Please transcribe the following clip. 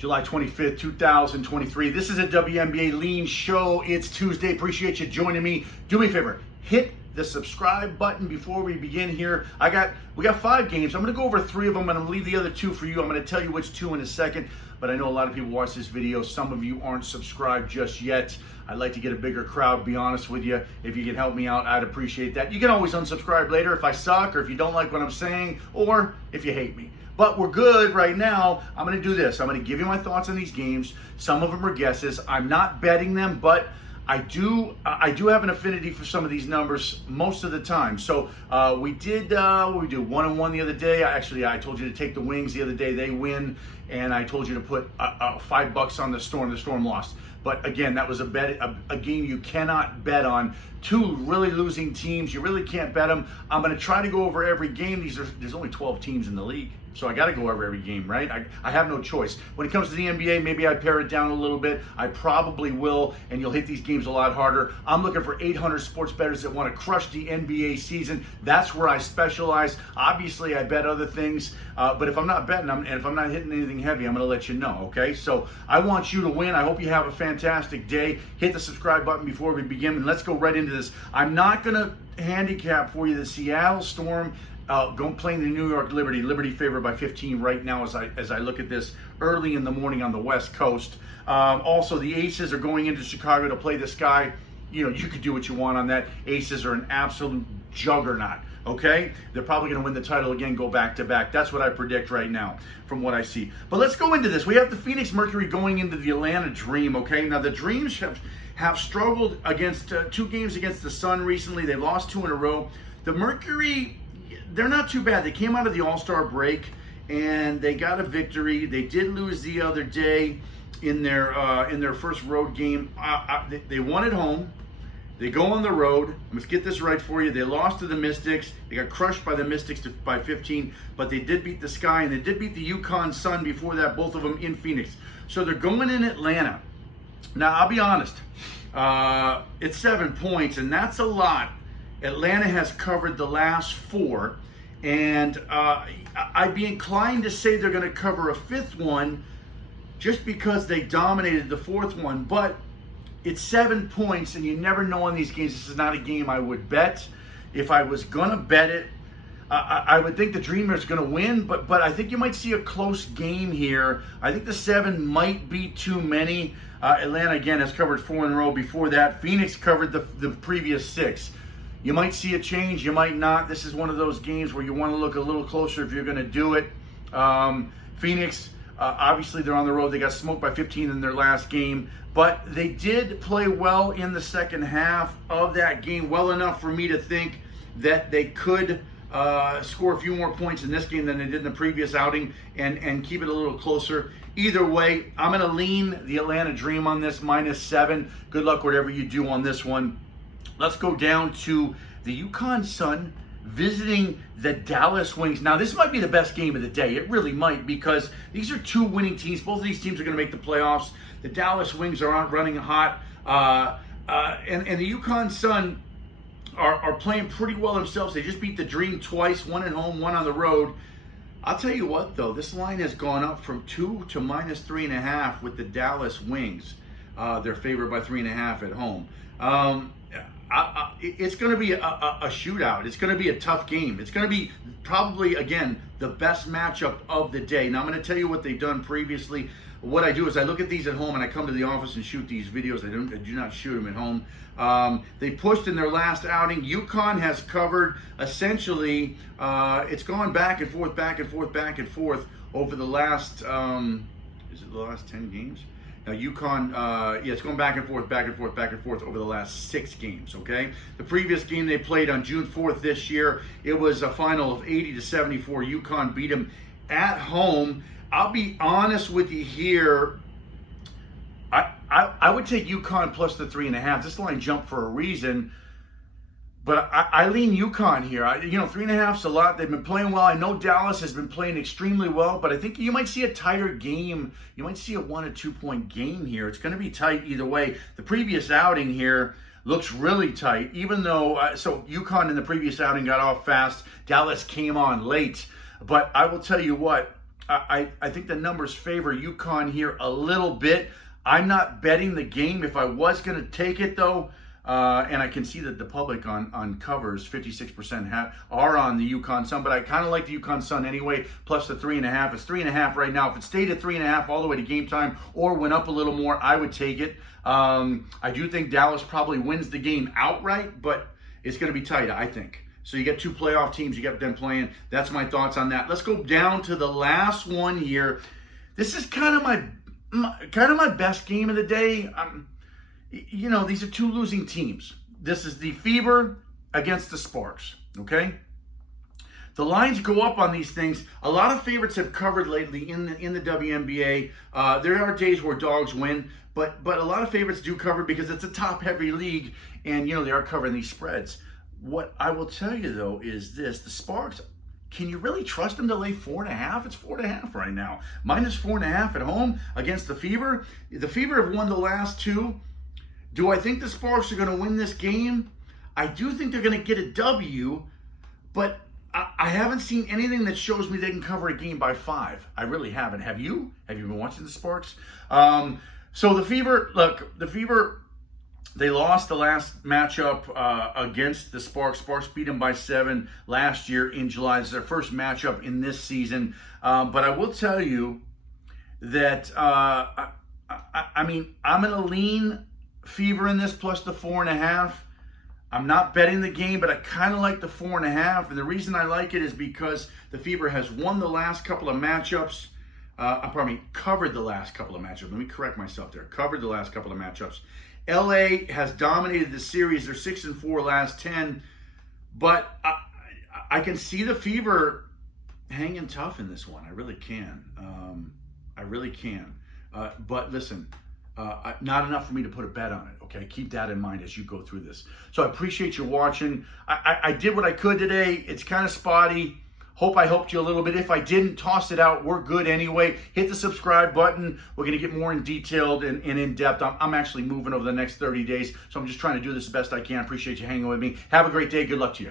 July 25th, 2023. This is a WNBA Lean Show. It's Tuesday. Appreciate you joining me. Do me a favor. Hit the subscribe button before we begin here. We got 5 games. I'm going to go over 3 of them, and I'm going to leave the other 2 for you. I'm going to tell you which 2 in a second, but I know a lot of people watch this video. Some of you aren't subscribed just yet. I'd like to get a bigger crowd, be honest with you. If you can help me out, I'd appreciate that. You can always unsubscribe later if I suck, or if you don't like what I'm saying, or if you hate me. But we're good right now. I'm going to do this. I'm going to give you my thoughts on these games. Some of them are guesses. I'm not betting them, but I do have an affinity for some of these numbers most of the time. So we did, what we do, 1-1 the other day. I told you to take the Wings the other day. They win. And I told you to put $5 on the Storm. The Storm lost. But again, that was a game you cannot bet on. 2 really losing teams. You really can't bet them. I'm going to try to go over every game. There's only 12 teams in the league. So I got to go over every game, right? I have no choice. When it comes to the NBA, maybe I pare it down a little bit. I probably will, and you'll hit these games a lot harder. I'm looking for 800 sports bettors that want to crush the NBA season. That's where I specialize. Obviously, I bet other things, but if I'm not betting them, and if I'm not hitting anything heavy, I'm going to let you know, okay? So I want you to win. I hope you have a fantastic day. Hit the subscribe button before we begin, and let's go right into this. I'm not going to handicap for you the Seattle Storm going playing the New York Liberty. Liberty favored by 15 right now as I look at this early in the morning on the West Coast. Also, the Aces are going into Chicago to play the Sky. You know, you could do what you want on that. Aces are an absolute juggernaut, okay? They're probably going to win the title again, go back-to-back. That's what I predict right now from what I see. But let's go into this. We have the Phoenix Mercury going into the Atlanta Dream, okay? Now, the Dreams have struggled against 2 games against the Sun recently. They lost 2 in a row. The Mercury, they're not too bad. They came out of the All-Star break and they got a victory. They did lose the other day in their first road game. They won at home. They go on the road. Let's get this right for you. They lost to the Mystics. They got crushed by the Mystics by 15, but they did beat the Sky and they did beat the UConn Sun before that, both of them in Phoenix. So they're going in Atlanta. Now, I'll be honest. It's 7 points, and that's a lot. Atlanta has covered the last 4, and I'd be inclined to say they're going to cover a 5th one just because they dominated the 4th one. But it's 7 points, and you never know on these games. This is not a game I would bet. If I was going to bet it, I would think the Dreamers going to win, but I think you might see a close game here. I think the 7 might be too many. Atlanta, again, has covered 4 in a row before that. Phoenix covered the previous 6. You might see a change, you might not. This is one of those games where you want to look a little closer if you're going to do it. Phoenix, obviously they're on the road. They got smoked by 15 in their last game, but they did play well in the second half of that game, well enough for me to think that they could score a few more points in this game than they did in the previous outing and keep it a little closer. Either way, I'm going to lean the Atlanta Dream on this, -7. Good luck whatever you do on this one. Let's go down to the UConn Sun visiting the Dallas Wings. Now, this might be the best game of the day. It really might, because these are 2 winning teams. Both of these teams are going to make the playoffs. The Dallas Wings are running hot. And the UConn Sun are playing pretty well themselves. They just beat the Dream twice, 1 at home, 1 on the road. I'll tell you what, though. This line has gone up from 2 to -3.5 with the Dallas Wings. They're favored by 3.5 at home. It's going to be a shootout. It's going to be a tough game. It's going to be probably, again, the best matchup of the day. Now, I'm going to tell you what they've done previously. What I do is I look at these at home and I come to the office and shoot these videos. I do not shoot them at home. They pushed in their last outing. UConn has covered essentially, it's gone back and forth, back and forth, back and forth over the last, is it the last 10 games? Now, UConn, it's going back and forth, back and forth, back and forth over the last 6 games, okay? The previous game they played on June 4th this year, it was a final of 80-74. UConn beat them at home. I'll be honest with you here. I would take UConn plus the 3.5. This line jumped for a reason. But I lean UConn here. 3.5's a lot. They've been playing well. I know Dallas has been playing extremely well, but I think you might see a tighter game. You might see a 1 or 2 point game here. It's going to be tight either way. The previous outing here looks really tight, even though, so UConn in the previous outing got off fast. Dallas came on late. But I will tell you what, I think the numbers favor UConn here a little bit. I'm not betting the game. If I was going to take it, though, and I can see that the public on covers, 56% are on the UConn Sun, but I kind of like the UConn Sun anyway, plus the 3.5. It's 3.5 right now. If it stayed at 3.5 all the way to game time or went up a little more, I would take it. I do think Dallas probably wins the game outright, but it's going to be tight, I think. So you get two playoff teams, you get them playing. That's my thoughts on that. Let's go down to the last one here. This is kind of my best game of the day. These are two losing teams. This is the Fever against the Sparks, okay? The lines go up on these things. A lot of favorites have covered lately in the WNBA. There are days where dogs win, but a lot of favorites do cover because it's a top-heavy league, and, they are covering these spreads. What I will tell you, though, is this. The Sparks, can you really trust them to lay 4.5? It's 4.5 right now. Minus 4.5 at home against the Fever. The Fever have won the last two. Do I think the Sparks are going to win this game? I do think they're going to get a W, but I haven't seen anything that shows me they can cover a game by 5. I really haven't. Have you? Have you been watching the Sparks? So the Fever, they lost the last matchup against the Sparks. Sparks beat them by 7 last year in July. It's their first matchup in this season. But I will tell you that, I'm going to lean Fever in this plus the 4.5. I'm not betting the game, but I kind of like the 4.5. And the reason I like it is because the Fever has won the last couple of matchups. Covered the last couple of matchups. Let me correct myself there. Covered the last couple of matchups. LA has dominated the series. They're 6-4 last 10. But I can see the Fever hanging tough in this one. I really can. But listen, not enough for me to put a bet on it, okay? Keep that in mind as you go through this. So I appreciate you watching. I did what I could today. It's kind of spotty. Hope I helped you a little bit. If I didn't, toss it out. We're good anyway. Hit the subscribe button. We're going to get more in detailed and in depth. I'm actually moving over the next 30 days, so I'm just trying to do this the best I can. Appreciate you hanging with me. Have a great day. Good luck to you.